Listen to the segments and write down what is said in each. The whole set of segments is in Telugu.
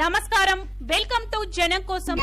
నమస్కారం. వెల్కమ్ టు జనం కోసం.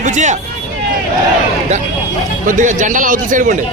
బుజ్జియ ద- కొద్దిగా జెండాలు అవతల సైడ్ పోండి.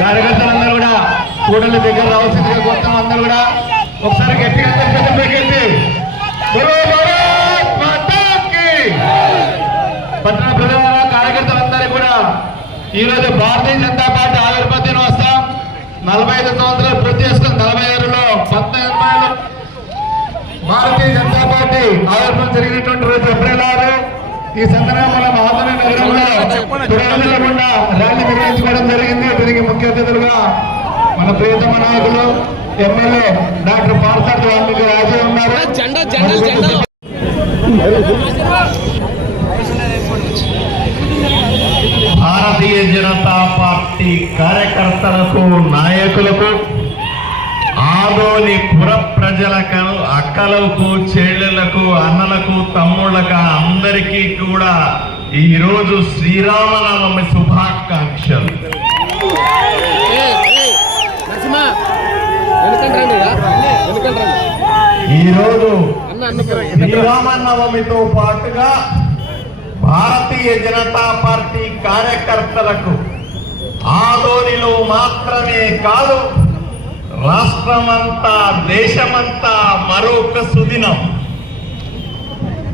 కార్యకర్తలందరూ కూడా కూడలి దగ్గర రావాల్సిందిగా కొత్త అందరూ కూడా. ఒకసారి గట్టిగా పెద్ద పట్టణ ప్రజల కార్యకర్తలందరూ కూడా ఈ రోజు భారతీయ జనతా పార్టీ ఆవిర్భావ దినోత్సవం. నలభై ఐదు సంవత్సరాలు పూర్తి చేసుకుని నలభై ఆరులో పంతొమ్మిది భారతీయ జనతా పార్టీ ఆవిర్భావం జరిగినటువంటి రోజు ఏప్రిల్ ఆరు. ఈ సందర్భంలో మహాత్మ నగరంలో ర్యాలీ నిర్వహించుకోవడం జరిగింది. దీనికి ముఖ్య అతిథులుగా మన ప్రియతమ నాయకులు ఎమ్మెల్యే డాక్టర్ పార్సార్థ వాల్మీకి రాజే ఉన్నారు. జెండా జెండా జెండా. భారతీయ జనతా పార్టీ కార్యకర్తలకు నాయకులకు ఆదోని పుర ప్రజలకు అక్కలకు చెల్లెలకు అన్నలకు తమ్ముళ్ళకు అందరికీ కూడా ఈ రోజు శ్రీరామనవమి శుభాకాంక్షలు. నరసింహ వెనుకండి రండి రా. వెనుకండి రండి ఈ రోజు అన్న అన్న శ్రీరామనవమితో పాటుగా భారతీయ జనతా పార్టీ కార్యకర్తలకు ఆదోనిలో మాత్రమే కాదు రాష్ట్రమంతా దేశమంతా మరొక సుదినం.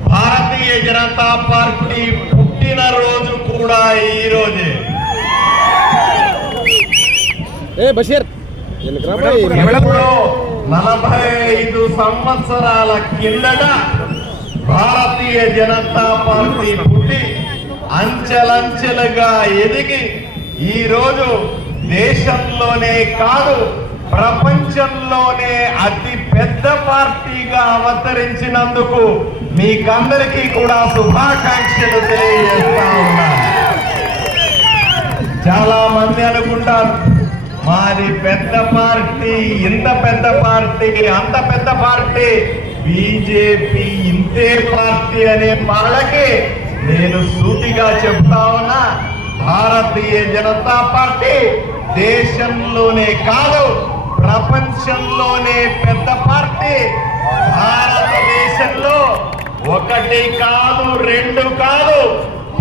భారతీయ జనతా పార్టీ పుట్టినరోజు కూడా ఈ రోజే ఏ బషీర్. నలభై ఐదు సంవత్సరాల కిందట భారతీయ జనతా పార్టీ పుట్టి అంచెలంచెలుగా ఎదిగి ఈరోజు దేశంలోనే కాదు ప్రపంచంలోనే అతి పెద్ద పార్టీగా అవతరించినందుకు మీకందరికీ కూడా శుభాకాంక్షలు తెలియజేస్తా ఉన్నా చాలా మంది అనుకుంటారు మాది పెద్ద పార్టీ ఇంత పెద్ద పార్టీ అంత పెద్ద పార్టీ. బీజేపీ ఇంతే పార్టీ అనే వాళ్ళకి నేను సూటిగా చెప్తా ఉన్నా. భారతీయ జనతా పార్టీ దేశంలోనే కాదు ప్రపంచంలోనే పెద్ద పార్టీ. భారతదేశంలో ఒకటి కాదు రెండు కాదు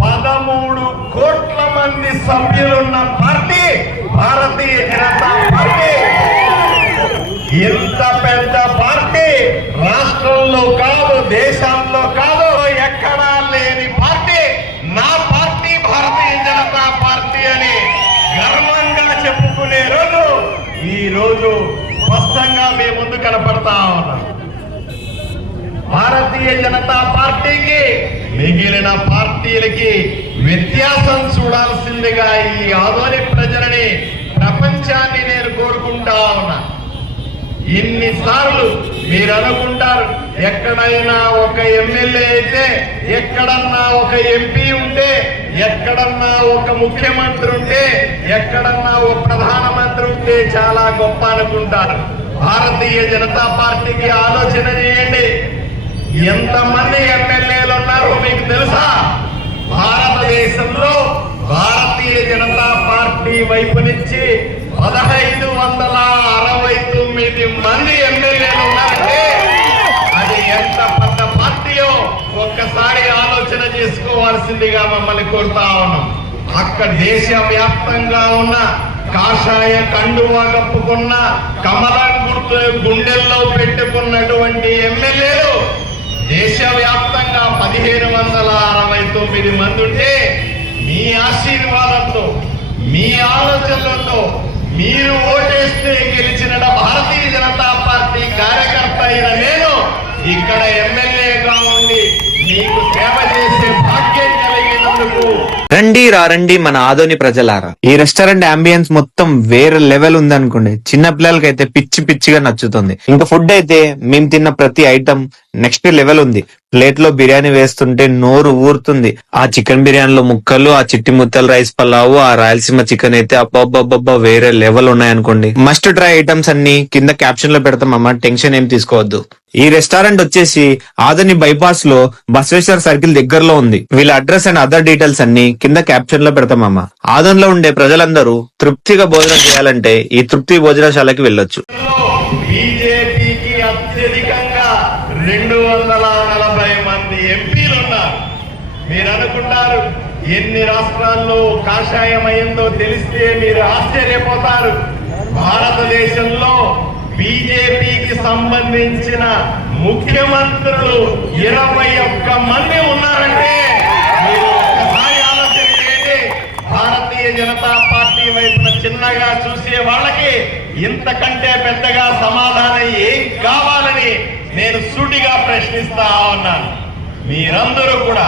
పదమూడు కోట్ల మంది సభ్యులున్న పార్టీ భారతీయ జనతా పార్టీ. ఇంత పెద్ద పార్టీ? రాష్ట్రంలో కాదు దేశంలో కాదు ఎక్కడా లేని పార్టీ. నా పార్టీ భారతీయ జనతా పార్టీ అని గర్వంగా చెప్పుకునే రోజు ఈ రోజు స్పష్టంగా మీ ముందు కనపడతా ఉన్నాం. భారతీయ జనతా పార్టీకి మిగిలిన పార్టీలకి వ్యత్యాసం చూడాల్సిందిగా ఈ ఆదోని ప్రజలని ప్రపంచాన్ని నేను కోరుకుంటా ఉన్నా. ఇన్నిసార్లు మీరు అనుకుంటారు ఎక్కడైనా ఒక ఎమ్మెల్యే అయితే ఎక్కడన్నా ఒక ఎంపీ ఉంటే ఎక్కడన్నా ఒక ముఖ్యమంత్రి ఉంటే ఎక్కడన్నా ఒక ప్రధానమంత్రి ఉంటే చాలా గొప్ప అనుకుంటారు. భారతీయ జనతా పార్టీకి ఆలోచన చేయండి. ఎంతమంది ఎమ్మెల్యేలు ఉన్నారో మీకు తెలుసా? భారతదేశంలో భారతీయ జనతా పార్టీ వైపు నుంచి పదహైదు వందల అరవై తొమ్మిది మంది ఎమ్మెల్యేలు ఉన్నారంటే అది ఎంత పెద్ద పార్టీయో ఒక్కసారి ఆలోచన చేసుకోవాల్సిందిగా మమ్మల్ని కోరుతా ఉన్నాం. అక్కడ దేశవ్యాప్తంగా ఉన్న కాషాయ కండువా కప్పుకున్న కమలం గుర్తు గుండెల్లో పెట్టుకున్నటువంటి ఎమ్మెల్యేలు దేశవ్యాప్తంగా పదిహేను వందల అరవై తొమ్మిది మంది ఉంటే మీ ఆశీర్వాదంతో మీ ఆలోచనలతో మీరు ఓటేస్తే గెలిచిన భారతీయ జనతా పార్టీ కార్యకర్త అయిన నేను ఇక్కడ ఎమ్మెల్యేగా ఉండి మీకు సేవ చేసే భాగ్యం కలిగినందుకు. రండి రారండి మన ఆదోని ప్రజలారా. ఈ రెస్టారెంట్ అంబియన్స్ మొత్తం వేరే లెవెల్ ఉంది అనుకోండి చిన్న అయితే పిచ్చి పిచ్చిగా నచ్చుతుంది. ఇంకా ఫుడ్ అయితే మేము తిన్న ప్రతి ఐటమ్ నెక్స్ట్ లెవెల్ ఉంది. ప్లేట్లో బిర్యానీ వేస్తుంటే నోరు ఊరుతుంది. ఆ చికెన్ బిర్యానీలో ముక్కలు ఆ చిట్టి ముత్తల రైస్ పలావు ఆ రాయలసీమ చికెన్ అయితే అబ్బాబ్బాబ్బా వేరే లెవెల్ ఉన్నాయనుకోండి. మస్ట్ ట్రై ఐటమ్స్ అన్ని కింద క్యాప్షన్లో పెడతామమ్మా టెన్షన్ ఏం తీసుకోవద్దు. ఈ రెస్టారెంట్ వచ్చేసి ఆదని బైపాస్లో బసవేశ్వర సర్కిల్ దగ్గరలో ఉంది. వీళ్ళ అడ్రస్ అండ్ అదర్ డీటెయిల్స్ అన్ని కింద క్యాప్షన్లో పెడతామమ్మా ఆదన్లో ఉండే ప్రజలందరూ తృప్తిగా భోజనం చేయాలంటే ఈ తృప్తి భోజనశాలకి వెళ్ళొచ్చు. బీజేపీకి అత్యధికంగా రెండు వందల నలభై మంది ఎంపీలు ఉన్నారు మీరు అనుకుంటారు ఎన్ని రాష్ట్రాల్లో కాషాయమైందో తెలిస్తే మీరు ఆశ్చర్యపోతారు. భారతదేశంలో బీజేపీకి సంబంధించిన ముఖ్యమంత్రులు ఇరవై ఒక్క మంది ఉన్నారంటే మీరు భారతీయ జనతా పార్టీ వైపున చిన్నగా చూసే వాళ్ళకి ఇంతకంటే పెద్దగా సమాధానం ఏం కావాలని నేను సూటిగా ప్రశ్నిస్తా ఉన్నాను. మీరందరూ కూడా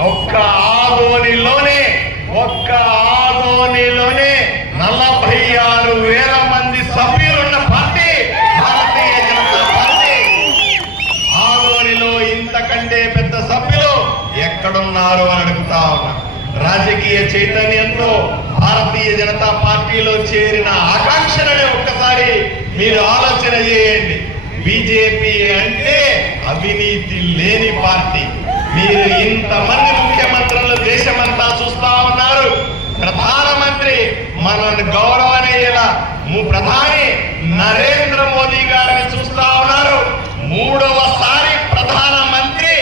ఒక్క ఆదోనిలోనే ఒక్క ఆదోనిలోనే నలభై ఆరు వేల మంది సభ్యులున్న పార్టీ భారతీయ జనతా పార్టీ. ఆదోనిలో ఇంతకంటే పెద్ద సభ్యులు ఎక్కడున్నారు అని అడుగుతా ఉన్నా. రాజకీయ చైతన్యంతో భారతీయ జనతా పార్టీలో చేరిన ఆకాంక్షలనే ఒక్కసారి మీరు ఆలోచన చేయండి. బీజేపీ అంటే అవినీతి లేని పార్టీ. మీరు ఇంతమంది ముఖ్యమంత్రులు దేశమంతా చూస్తా ఉన్నారు. ప్రధానమంత్రి మనల్ని గౌరవనీయుల ప్రధాని నరేంద్ర మోదీ గారిని చూస్తా ఉన్నారు. మూడవసారి ప్రధానమంత్రి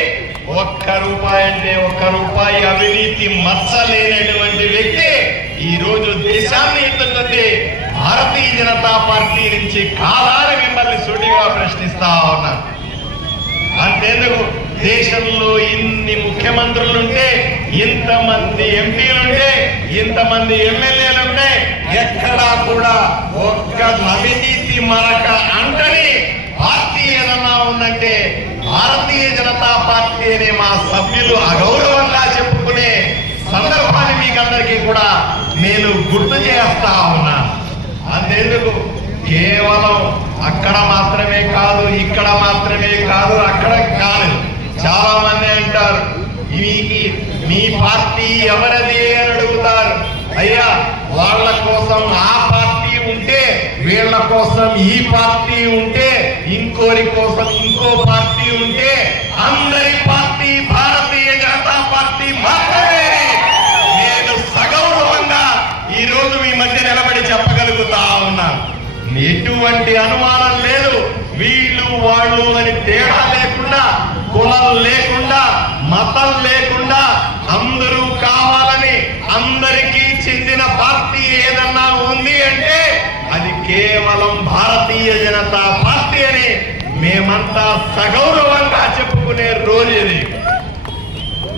ఒక్క రూపాయి అంటే ఒక్క రూపాయి అవినీతి మచ్చలేనటువంటి వ్యక్తి ఈ రోజు దేశాన్ని ఎత్తుతుంది భారతీయ జనతా పార్టీ నుంచి కాలాన్ని మిమ్మల్ని సూటిగా ప్రశ్నిస్తా ఉన్నాను అంతేందుకు? దేశంలో ఇన్ని ముఖ్యమంత్రులుంటే ఇంతమంది ఎంపీలుంటే ఇంతమంది ఎమ్మెల్యేలుంటే ఎక్కడా కూడా ఒక్క అవినీతి మరక అంటని పార్టీ ఏదన్నా ఉందంటే భారతీయ జనతా పార్టీ అనే మా సభ్యులు అగౌరవంగా చెప్పుకునే సందర్భాన్ని మీకందరికీ కూడా నేను గుర్తు చేస్తా ఉన్నా. అంతేందుకు? కేవలం అక్కడ మాత్రమే కాదు ఇక్కడ మాత్రమే కాదు అక్కడ కాదు చాలా మంది అంటారు మీకు మీ పార్టీ ఎవరది? అని అడుగుతారు. అయ్యా వాళ్ళ కోసం ఆ పార్టీ ఉంటే వీళ్ళ కోసం ఈ పార్టీ ఉంటే ఇంకోరి కోసం ఇంకో పార్టీ ఉంటే అందరి పార్టీ భారతీయ జనతా పార్టీ మాత్రమే. నేను సగౌరవంగా ఈ రోజు మీ మధ్య నిలబడి చెప్పగలుగుతా ఉన్నాను. ఎటువంటి అనుమానం లేదు. వీళ్ళు వాళ్ళు అని తేడా లేకుండా కులం లేకుండా మతం లేకుండా అందరూ కావాలని అందరికీ చెందిన పార్టీ ఏదన్నా ఉంది అంటే అది కేవలం భారతీయ జనతా పార్టీ అని మేమంతా సగౌరవంగా చెప్పుకునే రోజు ఇది.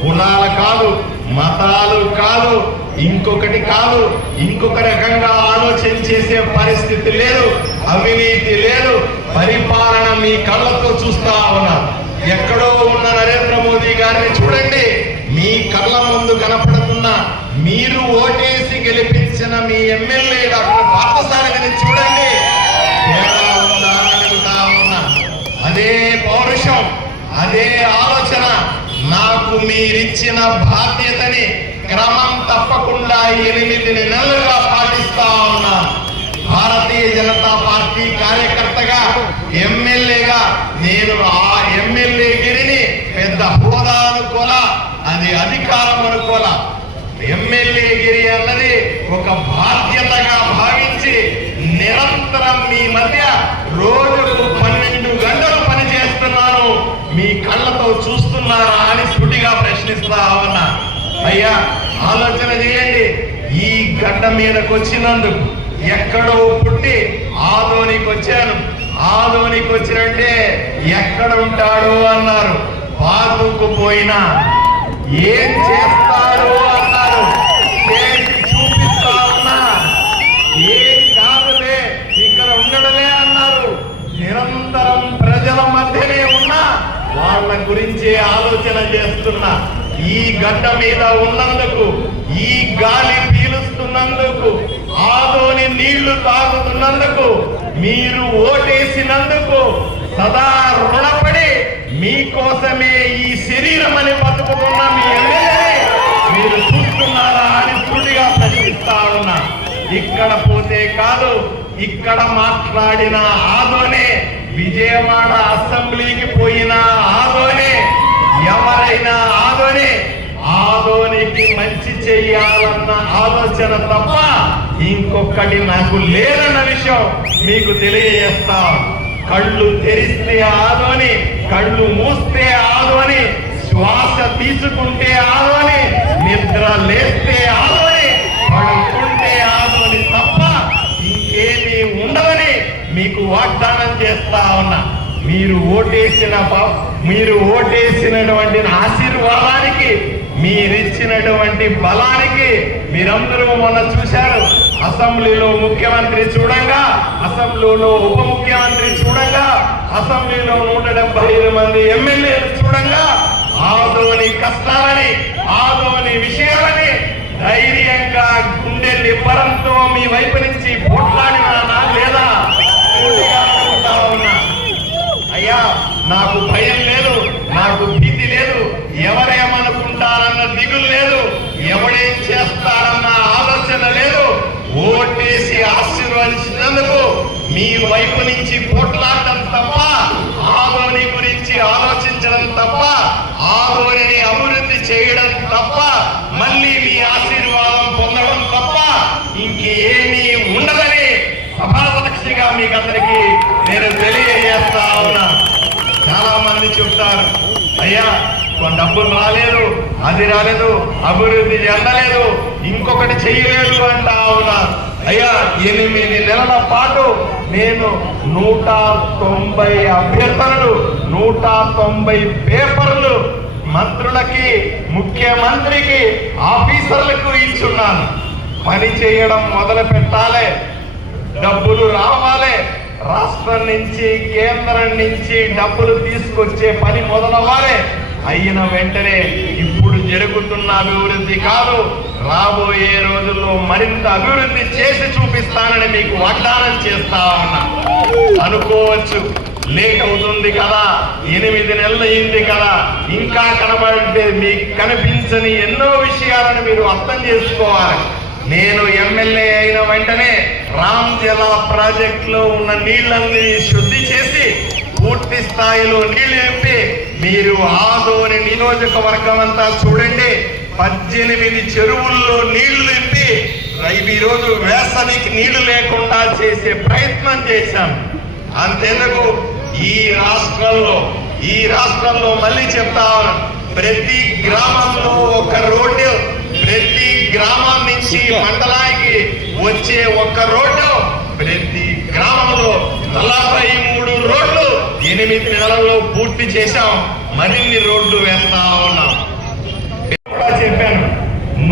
కులాలు కాదు మతాలు కాదు ఇంకొకటి కాదు ఇంకొక రకంగా ఆలోచన చేసే పరిస్థితి లేదు అవినీతి లేదు పరిపాలన మీ కళ్ళతో చూస్తా ఉన్నారు. ఎక్కడో ఉన్న నరేంద్ర మోదీ గారిని చూడండి. మీ కళ్ళ ముందు కనపడుతున్న మీరు ఓటేసి గెలిపించిన మీ ఎమ్మెల్యే డాక్టర్ పార్థసారథిని చూడండి. అదే పౌరుషం అదే ఆలోచన. నాకు మీరిచ్చిన బాధ్యతని క్రమం తప్పకుండా ఎనిమిది నెలలుగా పాటిస్తా ఉన్నా. భారతీయ జనతా ఎమ్మెల్యేగా నేను ఆ ఎమ్మెల్యే గిరిని పెద్ద హోదా అనుకోలా అది అధికారం అనుకోలా. ఎమ్మెల్యే గిరి అన్నది ఒక బాధ్యతగా భావించి నిరంతరం మీ మధ్య రోజుకు పన్నెండు గంటలు పని చేస్తున్నాను. మీ కళ్ళతో చూస్తున్నారా అని స్ఫుటిగా ప్రశ్నిస్తా ఉన్నా. అయ్యా ఆలోచన చేయండి. ఈ గడ్డ మీదకి వచ్చినందుకు ఎక్కడో పుట్టి ఆదోనికి వచ్చాను ఆదోనికి వచ్చినంటే ఎక్కడ ఉంటాడు అన్నారు. బాతుకు పోయినా. ఏం చేస్తారు అన్నారు. చేసి చూపిస్తా ఉన్నా. ఏం కాదులే ఇక్కడ ఉండడలే అన్నారు. నిరంతరం ప్రజల మధ్యనే ఉన్నా వాళ్ళ గురించి ఆలోచన చేస్తున్నా. ఈ గడ్డ మీద ఉన్నందుకు ఈ గాలి పీలుస్తున్నందుకు ఆదోని నీళ్ళు తాగుతున్నందుకు మీరు ఓటేసినందుకు సదా రుణపడి మీకోసమే ఈ శరీరం అని బతుకుతున్న మీ ఎమ్మెల్యే మీరు చూస్తున్నారా అని పూర్తిగా ప్రశ్నిస్తా ఉన్నా. ఇక్కడ పోతే కాదు ఇక్కడ మాట్లాడిన ఆదోనే విజయవాడ అసెంబ్లీకి పోయిన ఆదోనే ఎవరైనా ఆదోనే ఆదోనికి మంచి చెయ్యాలన్న ఆలోచన తప్ప ఇంకొకటి నాకు లేదన్న విషయం మీకు తెలియజేస్తా. కళ్ళు తెరిస్తే ఆదోని కళ్ళు మూస్తే ఆదోని శ్వాస తీసుకుంటే ఆదోని నిద్ర లేస్తే ఆదోని పడుకుంటే ఆదోని తప్ప ఇంకేమీ ఉండవని మీకు వాగ్దానం చేస్తా ఉన్నా. మీరు ఓటేసిన మీరు ఓటేసినటువంటి ఆశీర్వాదానికి మీరిచ్చినటువంటి బలానికి మీరందరూ మొన్న చూశారు. అసెంబ్లీలో ముఖ్యమంత్రి చూడంగా అసెంబ్లీలో ఉప ముఖ్యమంత్రి చూడంగా అసెంబ్లీలో నూట డెబ్బై ఐదు మంది ఎమ్మెల్యేలు చూడంగా ఆదోని కష్టాలని ఆదోని విషయాలని ధైర్యంగా గుండె నిబ్బరంతో మీ వైపు నుంచి పోట్లాడినా లేదా? అయ్యా నాకు భయం లేదు నాకు భీతి లేదు ఎవరేమనుకుంటారన్న దిగులు లేదు ఎవడేం చేస్తారన్న ఆలోచన లేదు ఓటేసి ఆశీర్వదించినందుకు మీ వైపు నుంచి పోట్లాడటం తప్ప ఆదోని గురించి ఆలోచించడం తప్ప ఆదోనిని అభివృద్ధి చేయడం తప్ప మళ్ళీ మీ ఆశీర్వాదం పొందడం తప్ప ఇంకేమీ ఉండదని సభాపక్షిగా మీకు అందరికీ నేను తెలియజేస్తా ఉన్నా. చాలా మంది చెప్తారు అయ్యా డబ్బులు రాలేదు అది రాలేదు అభివృద్ధి చెందలేదు ఇంకొకటి చెయ్యలేదు అంటా ఉన్నారు. అయ్యా ఎనిమిది నెలల పాటు నేను నూట తొంభై అభ్యర్థనలు నూట తొంభై పేపర్లు మంత్రులకి ముఖ్యమంత్రికి ఆఫీసర్లకు ఇచ్చున్నాను. పని చేయడం మొదలు పెట్టాలి. డబ్బులు రావాలి. రాష్ట్రం నుంచి కేంద్రం నుంచి డబ్బులు తీసుకొచ్చే పని మొదలవ్వాలి. అయిన వెంటనే ఇప్పుడు జరుగుతున్న అభివృద్ధి కాదు. రాబోయే రోజుల్లో మరింత అభివృద్ధి చేసి చూపిస్తానని మీకు వాగ్దానం చేస్తా ఉన్నా. అనుకోవచ్చు లేట్ అవుతుంది కదా ఎనిమిది నెలలు అయింది కదా ఇంకా కనబడితే మీకు కనిపించని ఎన్నో విషయాలను మీరు అర్థం చేసుకోవాలి. నేను ఎమ్మెల్యే అయిన వెంటనే రామ్ జలా ప్రాజెక్టులో ఉన్న నీళ్ళన్ని శుద్ధి చేసి పూర్తి స్థాయిలో నీళ్ళు నింపి మీరు ఆదోని నియోజకవర్గం అంతా చూడండి. పద్దెనిమిది చెరువుల్లో నీళ్ళు నింపి ఈ రోజు వేసవికి నీళ్ళు లేకుండా చేసే ప్రయత్నం చేశాం. అంతెందుకు? ఈ రాష్ట్రంలో ఈ రాష్ట్రంలో మళ్ళీ చెప్తా. ప్రతి గ్రామంలో ఒక రోడ్డు ప్రతి గ్రామం నుంచి మండలానికి వచ్చే ఒక్క రోడ్డు ప్రతి గ్రామంలో నలభై మూడు రోడ్లు ఎనిమిది నెలల్లో పూర్తి చేశాం. మరిన్ని రోడ్లు వేస్తా ఉన్నాం.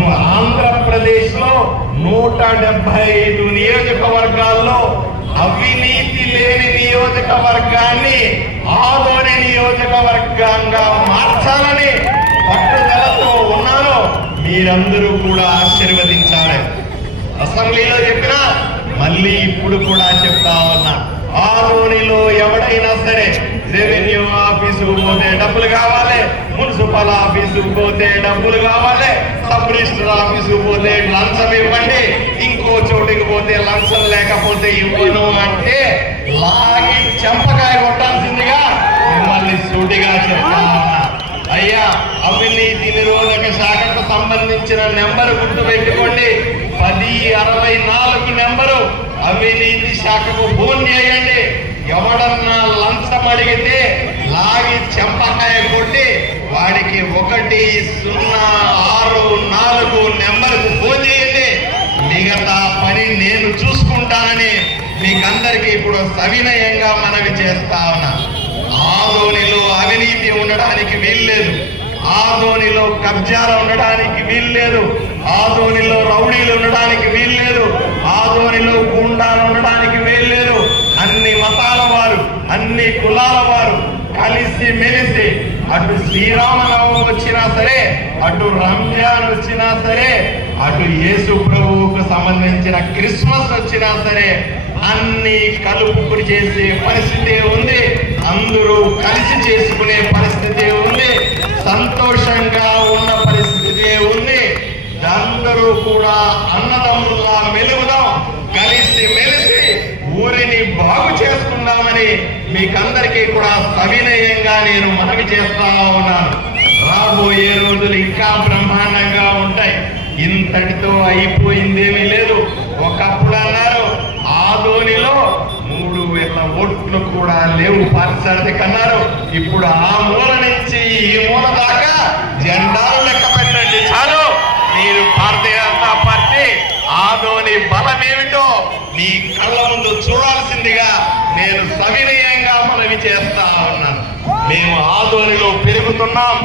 ను- ఆంధ్రప్రదేశ్లో నూట డెబ్బై ఐదు నియోజకవర్గాల్లో అవినీతి లేని నియోజకవర్గాన్ని ఆదోని నియోజకవర్గంగా మార్చాలని పట్టుదలతో ఉన్నాను మీరందరూ కూడా ఆశీర్వదించాలి. అసెంబ్లీలో చెప్పినా మళ్ళీ ఇప్పుడు కూడా చెప్తా ఉన్నా ఆదోనిలో ఎవడైనా సరే రెవెన్యూ ఆఫీసుకు పోతే డబ్బులు కావాలి మున్సిపల్ ఆఫీసుకు పోతే డబ్బులు కావాలి. సబ్ పోతే లంచం ఇవ్వండి. ఇంకో చోటుకి పోతే లంచం లేకపోతే ఇవ్వను అంటే లాగి చెంపకాయ కొట్టాల్సిందిగా మిమ్మల్ని సూటిగా చెప్తా. అయ్యా అవినీతి నిరోధక శాఖకు సంబంధించిన నెంబర్ గుర్తు పెట్టుకోండి పది అరవై నాలుగు నెంబరు అవినీతి శాఖకు ఫోన్ చేయండి. ఎవడన్నా లంచం అడిగితే లాగి చెంపకాయ కొట్టి వాడికి ఒకటి సున్నా ఆరు నాలుగు సవినయంగా మనవి చేస్తా ఉన్నా. ఆదోనిలో అవినీతి ఉండడానికి వీల్లేదు. ఆదోనిలో కబ్జాలు ఉండడానికి వీల్లేదు. ఆదోనిలో రౌడీలు ఉండడానికి వీల్లేదు. ఆదోనిలో గుండాలు ఉండడానికి వీల్లేదు. అన్ని మతాల వారు అన్ని కులాల వారు కలిసి మెలిసి అటు శ్రీరామనవమి వచ్చినా సరే అటు రంజాన్ వచ్చినా సరే అటు యేసు ప్రభువుకు సంబంధించిన క్రిస్మస్ వచ్చినా సరే అన్ని కలుపుకుని చేసే పరిస్థితి ఉంది. అందరూ కలిసి చేసుకునే పరిస్థితి ఉంది. సంతోషంగా ఉన్న పరిస్థితి ఉంది. అందరూ కూడా అన్నదమ్ముల్లా మెలుగుదాం. కలిసి మెలిసి ఊరిని బాగు చేసుకుందామని మీకందరికీ కూడా సవినయంగా నేను మనవి చేస్తా ఉన్నాను. రాబోయే రోజులు ఇంకా బ్రహ్మాండంగా ఉంటాయి. ఇంతటితో అయిపోయిందేమీ లేదు. ఒకప్పుడు అన్నారు ఓట్లు కూడా లేవు పారిశ్రామిక కన్నారు ఇప్పుడు ఆ మూల నుంచి ఈ మూల దాకా జెండాలు లెక్క పెట్టండి చాలు. మీరు భారతీయ జనతా పార్టీ ఆదోని బలం ఏమిటో మీ కళ్ళ ముందు చూడాల్సిందిగా నేను సవినయంగా మనవి చేస్తా ఉన్నాను. మేము ఆదోనిలో పెరుగుతున్నాం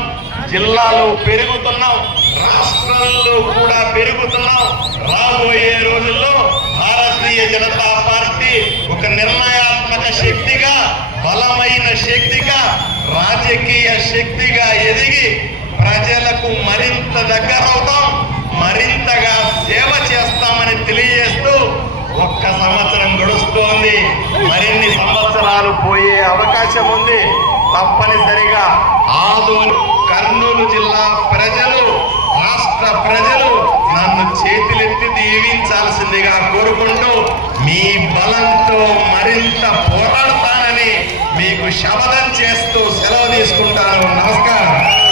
జిల్లాలో పెరుగుతున్నాం రాష్ట్రంలో కూడా పెరుగుతున్నాం. రాబోయే రోజుల్లో భారతీయ జనతా పార్టీ ఒక శక్తిగా బలమైన శక్తిగా రాజకీయ శక్తిగా ఎదిగి ప్రజలకు మరింత దగ్గరవుతాం మరింతగా సేవ చేస్తామని తెలియజేస్తూ ఒక్క సంవత్సరం గడుస్తోంది. మరిన్ని సంవత్సరాలు పోయే అవకాశం ఉంది. తప్పనిసరిగా ఆదోని కర్నూలు జిల్లా ప్రజలు రాష్ట్ర ప్రజలు నన్ను చేతులెత్తి దీవించాల్సిందిగా కోరుకుంటూ మీ బలంతో మరింత పోరాడతానని మీకు శపథం చేస్తూ సెలవు తీసుకుంటాను. నమస్కారం.